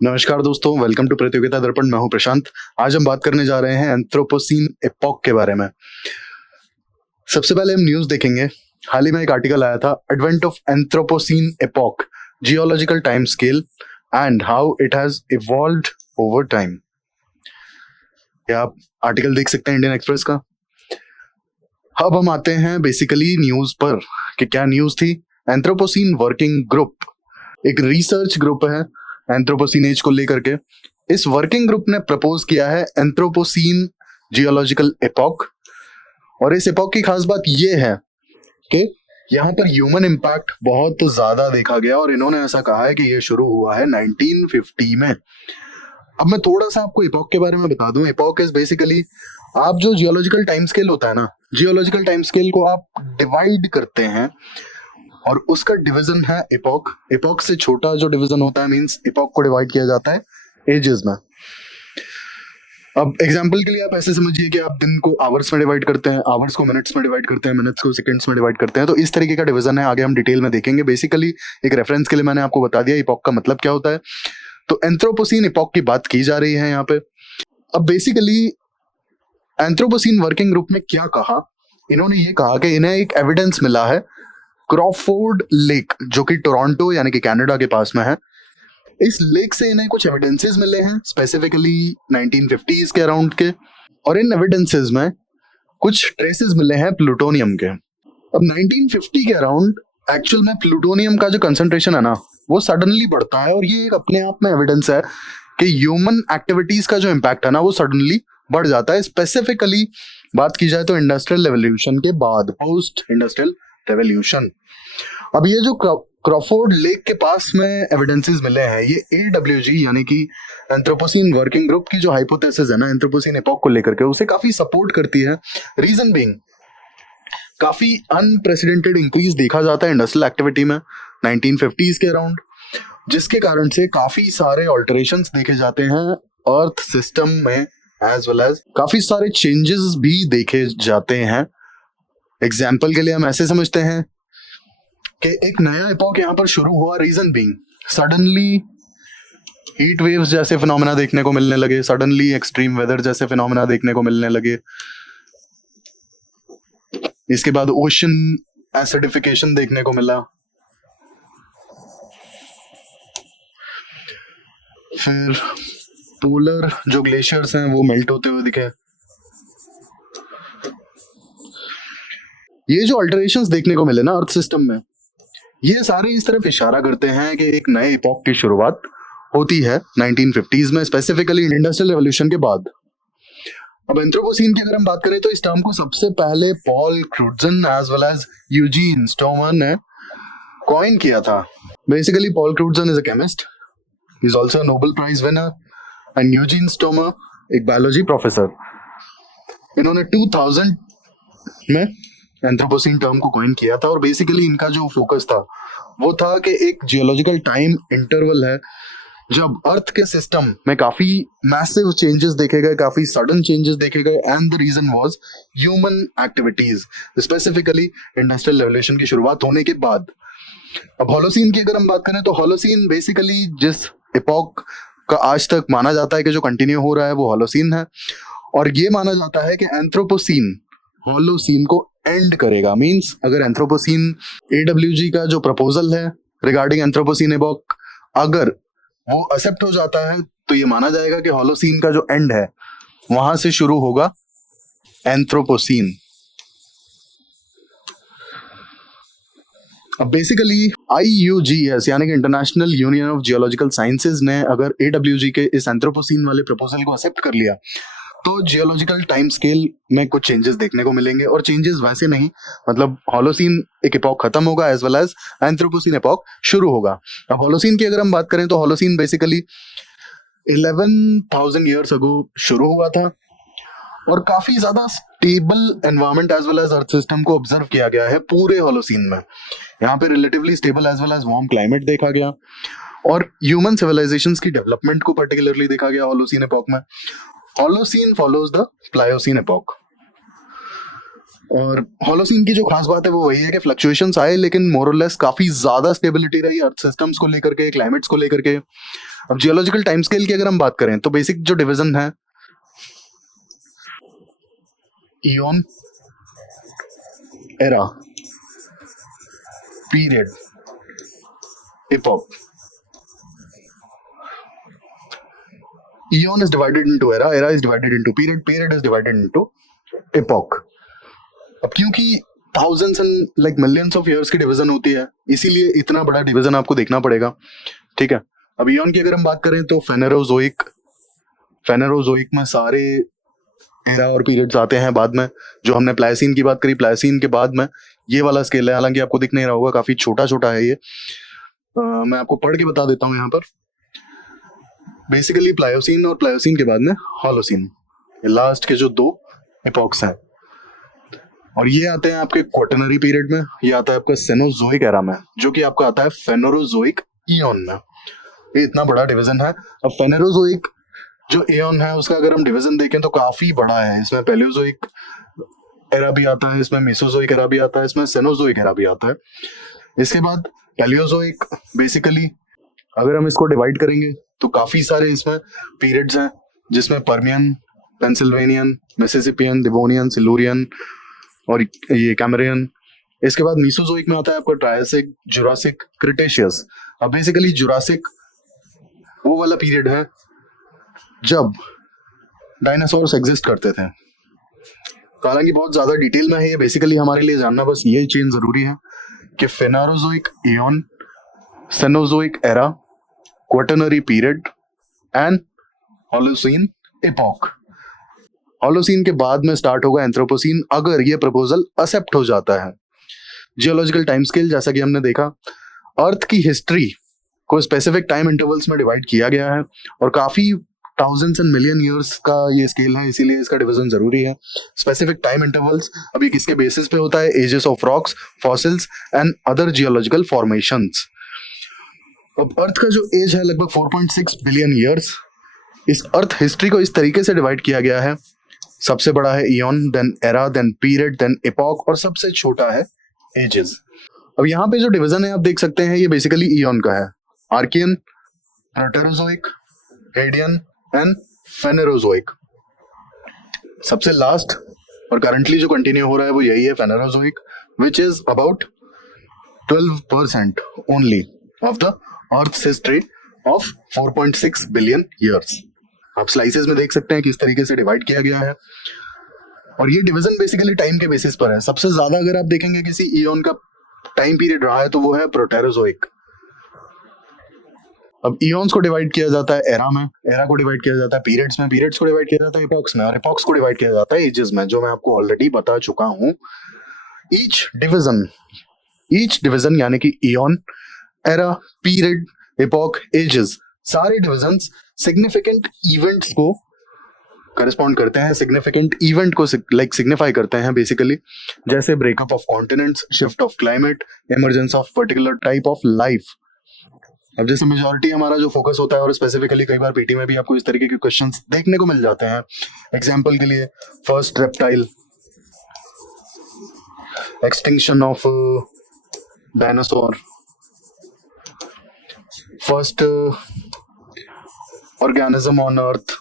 नमस्कार दोस्तों, welcome to प्रतियोगिता दर्पण। मैं हूं प्रशांत। आज हम बात करने जा रहे हैं एंथ्रोपोसीन एपॉक के बारे में। सबसे पहले हम न्यूज़ देखेंगे। हाल ही में एक आर्टिकल आया था, advent of anthropocene epoch, geological time scale and how it has evolved over time. क्या आप आर्टिकल देख सकते हैं इंडियन एक्सप्रेस का। अब हम आते हैं बेसिकली न्यूज़ पर कि क्या न्यूज़ थी। एंथ्रोपोसीन वर्किंग ग्रुप एक रिसर्च ग्रुप है एंथ्रोपोसीन एज को लेकर के। इस वर्किंग ग्रुप ने प्रपोज किया है एंथ्रोपोसीन जियोलॉजिकल एपॉक। और इस एपॉक की खास बात यह है कि यहाँ पर ह्यूमन इम्पैक्ट बहुत ज्यादा देखा गया और इन्होंने ऐसा कहा है कि यह शुरू हुआ है 1950 में। अब मैं थोड़ा सा आपको एपॉक के बारे में बता दूं। एपॉक इज बेसिकली, आप जो जियोलॉजिकल टाइम स्केल होता है ना, जियोलॉजिकल टाइम स्केल को आप डिवाइड करते हैं और उसका डिवीजन है एपॉक। एपॉक से छोटा जो डिवीजन होता है, मींस एपॉक को डिवाइड किया जाता है एजेस में। अब एग्जांपल के लिए आप ऐसे समझिए कि आप दिन को आवर्स में डिवाइड करते हैं, आवर्स को मिनट्स में डिवाइड करते हैं, मिनट्स को सेकंड्स में डिवाइड करते हैं। तो इस तरीके का डिवीजन है, आगे हम डिटेल में देखेंगे। बेसिकली एक रेफरेंस के लिए मैंने आपको बता दिया एपॉक का मतलब क्या होता है। तो एंथ्रोपोसीन एपॉक की बात की जा रही है यहाँ पे। अब बेसिकली एंथ्रोपोसीन वर्किंग ग्रुप ने क्या कहा, इन्होंने ये कहा कि इन्हें एक एविडेंस मिला है क्रॉफोर्ड लेक, जो कि टोरंटो यानी कि कनाडा के पास में है। इस लेक से इन्हें कुछ एविडेंसेस मिले हैं, स्पेसिफिकली 1950s के अराउंड के। और इन एविडेंसेस में कुछ ट्रेसेस मिले हैं प्लूटोनियम के। अब 1950 के अराउंड एक्चुअल में प्लूटोनियम का जो कंसंट्रेशन है ना, वो सडनली बढ़ता है। और ये एक अपने आप में एविडेंस है कि ह्यूमन एक्टिविटीज का जो इम्पैक्ट है ना, वो सडनली बढ़ जाता है। स्पेसिफिकली बात की जाए तो इंडस्ट्रियल रेवोल्यूशन के बाद, पोस्ट इंडस्ट्रियल रेवोल्यूशन। अब ये जो क्रॉफोर्ड लेक के पास में एविडेंसेस मिले हैं, ये AWG यानी कि एंथ्रोपोसीन वर्किंग ग्रुप की जो हाइपोथेसिस है ना एंथ्रोपोसीन एपॉक को लेकर के, उसे काफी सपोर्ट करती है। रीजन बीइंग, काफी अनप्रेसिडेंटेड इंक्रीज देखा जाता है इंडस्ट्रियल एक्टिविटी में 1950s के अराउंड, जिसके कारण से काफी सारे ऑल्टरेशंस देखे जाते हैं अर्थ सिस्टम में, एज वेल एज काफी सारे चेंजेस भी देखे जाते हैं। एग्जाम्पल के लिए हम ऐसे समझते हैं कि एक नया एपॉक यहाँ पर शुरू हुआ। Reason being, suddenly heat waves जैसे फिनोमेना देखने को मिलने लगे, सडनली एक्सट्रीम वेदर जैसे फिनोमेना देखने को मिलने लगे। इसके बाद ओशन एसिडिफिकेशन देखने को मिला, फिर पोलर जो ग्लेशियर्स हैं वो मेल्ट होते हुए दिखे। ये जो अल्टरेशंस देखने को मिले ना अर्थ सिस्टम में, ये सारे इस तरफ इशारा करते हैं कि एक नए एपॉक की शुरुआत होती है 1950s में, स्पेसिफिकली इंडस्ट्रियल रेवोल्यूशन के बाद। अब एंथ्रोपोसीन की अगर हम बात करें तो इस टर्म को सबसे पहले Paul Crutzen as well as Eugene Stoermer ने कॉइन किया था। Basically Paul Crutzen is a chemist, he is also a Nobel prize winner, and Eugene Stoermer एक बायोलॉजी प्रोफेसर। इन्होंने 2000 में एंथ्रोपोसीन टर्म को कॉइन किया था। और बेसिकली इनका जो फोकस था वो था कि एक जियोलॉजिकल टाइम इंटरवल है जब अर्थ के सिस्टम में काफी मैसिव चेंजेस देखे गए, काफी सडन चेंजेस देखे गए, and the reason was human activities, specifically industrial revolution की शुरुआत होने के बाद। अब होलोसीन की अगर हम बात करें तो होलोसीन बेसिकली जिस एपॉक का आज तक माना जाता है कि जो कंटिन्यू हो रहा है वो होलोसीन है। और ये माना जाता है कि एंथ्रोपोसीन होलोसीन को एंड करेगा। मींस अगर एंथ्रोपोसीन AWG का जो प्रपोजल है रिगार्डिंग एंथ्रोपोसीन एपॉक अगर वो एक्सेप्ट हो जाता है तो ये माना जाएगा कि होलोसीन का जो एंड है वहां से शुरू होगा एंथ्रोपोसीन। अब बेसिकली IUGS यानी कि international union of geological sciences ने अगर AWG के इस एंथ्रोपोसीन वाले प्रपोजल को एक्सेप्ट कर लिया तो जियोलॉजिकल टाइम स्केल में कुछ चेंजेस देखने को मिलेंगे। और चेंजेस वैसे नहीं, मतलब होलोसीन एक एपॉक खत्म होगा as well as Anthropocene epoch शुरू होगा। अब होलोसीन की अगर हम बात करें तो होलोसीन बेसिकली 11,000 ईयर्स अगो शुरू हुआ था और काफी ज्यादा stable environment as well as earth system को ऑब्जर्व किया गया है पूरे होलोसीन में। यहाँ पे relatively stable as well as warm climate देखा गया और ह्यूमन सिविलाइजेशंस की डेवलपमेंट को पर्टिकुलरली देखा गया होलोसीन एपॉक में। Holocene follows the Pliocene epoch. और होलोसीन की जो खास बात है वो वही है कि फ्लक्चुएशंस आए लेकिन मोर और लेस काफी ज्यादा स्टेबिलिटी रही अर्थ सिस्टम्स को लेकर के, क्लाइमेट्स को लेकर के। अब जियोलॉजिकल टाइम स्केल की अगर हम बात करें तो बेसिक जो डिवीजन है, Ian, era, period, epoch. Eon is divided into era, era is divided into period, period is divided into epoch. अब क्योंकि thousands and like millions of years की डिवीजन होती है, इसीलिए इतना बड़ा डिवीजन आपको देखना पड़ेगा, ठीक है। अब इयन की अगर हम बात करें तो फेनेरोजोइक में सारे एरा और पीरियड्स आते हैं बाद में। जो हमने प्लाइसीन की बात करी, प्लाइसीन के बाद में ये वाला स्केल है, हालांकि आपको दिख नहीं रहा होगा, काफी छोटा छोटा है ये। मैं आपको पढ़ के बता देता हूँ यहाँ पर। बेसिकली प्लायोसीन और प्लायोसीन के बाद में होलोसीन, ये लास्ट के जो 2 एपॉक्स हैं। और ये आते हैं आपके क्वाटरनरी पीरियड में, ये आता है आपका सेनोजोइक एरा में, जो कि आपका आता है फेनेरोजोइक इयन में। ये इतना बड़ा डिवीजन है। अब फेनेरोजोइक जो इयन है उसका अगर हम डिवीजन देखें तो काफी बड़ा है। इसमें पैलियोजोइक एरा भी आता है, इसमें मेसोजोइक एरा भी आता है, इसमें सेनोजोइक एरा भी आता है। इसके बाद पैलियोजोइक, बेसिकली अगर हम इसको डिवाइड करेंगे तो काफी सारे इसमें पीरियड्स हैं, जिसमें पर्मियन, पेंसिल्वेनियन, मिसिसिपियन, डिवोनियन, सिलूरियन और ये कैमरियन। इसके बाद मीसोजोइक में आता है आपका ट्रायसिक, जुरासिक, क्रिटेशियस। अब बेसिकली जुरासिक वो वाला पीरियड है जब डायनासोर्स एग्जिस्ट करते थे। हालांकि बहुत ज्यादा डिटेल में है ये, बेसिकली हमारे लिए जानना बस ये चीज जरूरी है कि Phanerozoic eon, Cenozoic era, Quaternary period and Holocene epoch. Holocene के बाद में स्टार्ट होगा एंथ्रोपोसीन, अगर ये प्रपोजल एक्सेप्ट हो जाता है। जियोलॉजिकल टाइम स्केल, जैसा कि हमने देखा, अर्थ की हिस्ट्री को स्पेसिफिक टाइम इंटरवल्स में डिवाइड किया गया है और काफी थाउजेंड्स एंड मिलियन ईयर्स का ये स्केल है, इसीलिए इसका डिवीजन जरूरी है। स्पेसिफिक टाइम इंटरवल्स अब ये किसके बेसिस पे होता है? Ages of rocks, fossils and other geological formations. अब अर्थ का जो एज है लगभग 4.6 बिलियन ईयर्स। इस अर्थ हिस्ट्री को इस तरीके से डिवाइड किया गया है, सबसे बड़ा है eon, then era, then period, then epoch और सबसे छोटा है एजेस। अब यहाँ पे जो डिवीजन है आप देख सकते हैं, ये बेसिकली इयन का है। Archean, Proterozoic, Hadean and Phanerozoic. सबसे लास्ट और करंटली जो कंटिन्यू हो रहा है वो यही है, Phanerozoic, which is about 12% only of the earth's history of 4.6 billion years. आप स्लाइसेस में देख सकते हैं किस तरीके से डिवाइड किया गया है और ये डिवीजन बेसिकली टाइम के बेसिस पर है। सबसे ज्यादा अगर आप देखेंगे किसी इयन का टाइम पीरियड रहा है तो वो है प्रोटेरोजोइक। अब इयन्स को डिवाइड किया जाता है एरा में, एरा को डिवाइड किया जाता है पीरियड्स में, पीरियड्स को डिवाइड किया जाता है एपॉक्स में और एपॉक्स को डिवाइड किया जाता है एजेस में, जो मैं आपको ऑलरेडी बता चुका हूं। ईच डिवीजन यानी कि eon, era, period, epoch, ages, सारे डिविजन्स सिग्निफिकेंट इवेंट्स को करस्पॉन्ड करते हैं, सिग्निफिकेंट इवेंट को लाइक सिग्निफाई करते हैं बेसिकली, जैसे breakup of continents, shift of climate, emergence of particular type of life. अब जैसे मेजॉरिटी हमारा जो फोकस होता है और स्पेसिफिकली कई बार पीटी में भी आपको इस तरीके के क्वेश्चंस देखने को मिल जाते हैं। एग्जांपल के लिए first reptile, extinction of dinosaur, first organism on earth,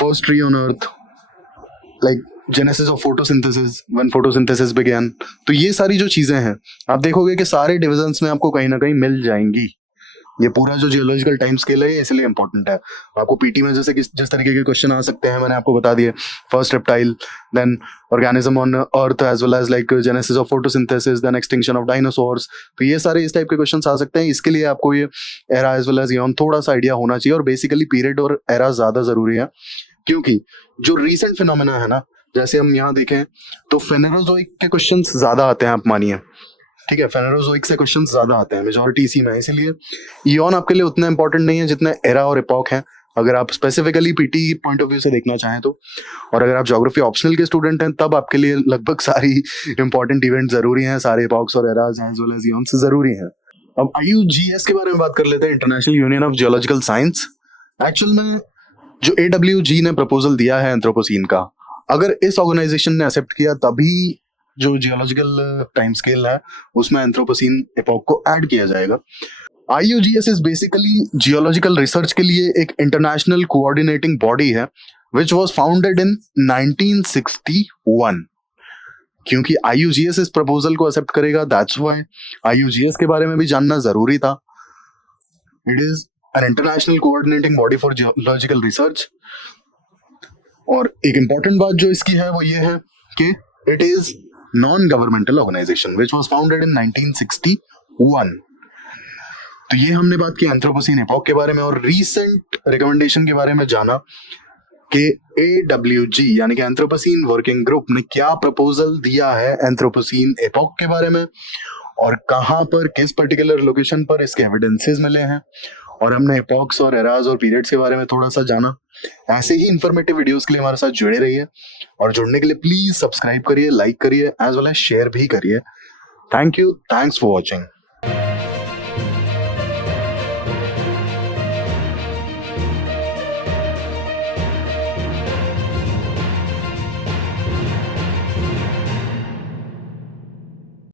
first tree on earth, like genesis of photosynthesis, when photosynthesis began. तो ये सारी जो चीजें हैं आप देखोगे कि सारे डिविजन्स में आपको कहीं ना कहीं मिल जाएंगी। ये पूरा जो जियोलॉजिकल टाइम स्केल है इसलिए इंपॉर्टेंट है। आपको पीटी में जैसे जिस तरीके के क्वेश्चन आ सकते हैं मैंने आपको बता दिए, first reptile, then organism on earth as well as like genesis of photosynthesis, then extinction of dinosaurs. तो ये सारे इस टाइप के क्वेश्चन आ सकते हैं। इसके लिए आपको ये era as well as eon थोड़ा सा आइडिया होना चाहिए और बेसिकली पीरियड और एरा ज्यादा जरूरी है, क्योंकि जो रिसेंट फिनोमेना है ना, जैसे हम यहाँ देखें तो फेनेरोजोइक के क्वेश्चंस ज्यादा आते हैं, आप मानिए, ठीक है, फेनेरोजोइक से क्वेश्चंस ज्यादा आते हैं, मेजॉरिटी इसी में, इसीलिए इयन आपके लिए उतना इंपॉर्टेंट नहीं है जितने एरा और एपॉक हैं, अगर आप specifically PT point of view से देखना चाहें तो। और अगर आप ज्योग्राफी ऑप्शनल के स्टूडेंट हैं तब आपके लिए लगभग सारी इंपॉर्टेंट इवेंट जरूरी हैं, सारे एपॉक्स और एराज एज वेल एज इयन्स जरूरी हैं। अब IUGS के बारे में बात कर लेते हैं, international union of geological science. Actual में जो AWG ने प्रपोजल दिया है एंथ्रोपोसीन का, अगर इस ऑर्गेनाइजेशन ने एक्सेप्ट किया तभी जो जियोलॉजिकल टाइम स्केल है उसमें एंथ्रोपोसीन एपॉक को ऐड किया जाएगा। IUGS is basically geological research के लिए एक इंटरनेशनल कोऑर्डिनेटिंग बॉडी है विच वॉज फाउंडेड इन 1961। क्योंकि IUGS इस प्रपोजल को एक्सेप्ट करेगा, दैट्स व्हाई IUGS के बारे में भी जानना जरूरी था। It is an international coordinating body for geological research. और एक इंपॉर्टेंट बात जो इसकी है वो ये है कि it is non governmental organisation which was founded in 1961। तो ये हमने बात की एंथ्रोपोसीन एपॉक के बारे में और रीसेंट रिकमेंडेशन के बारे में जाना कि AWG यानी कि एंथ्रोपोसीन वर्किंग ग्रुप ने क्या प्रपोजल दिया है एंथ्रोपोसीन एपॉक के बारे में और कहां पर किस पर्टिकुलर लोकेशन पर इसके एविडेंसेस मिले हैं, और हमने एपॉक्स और एराज और पीरियड्स के बारे में थोड़ा सा जाना। ऐसे ही इंफॉर्मेटिव वीडियोस के लिए हमारे साथ जुड़े रहिए और जुड़ने के लिए प्लीज सब्सक्राइब करिए, लाइक करिए, एज वेल एज शेयर भी करिए। Thank you, thanks for watching.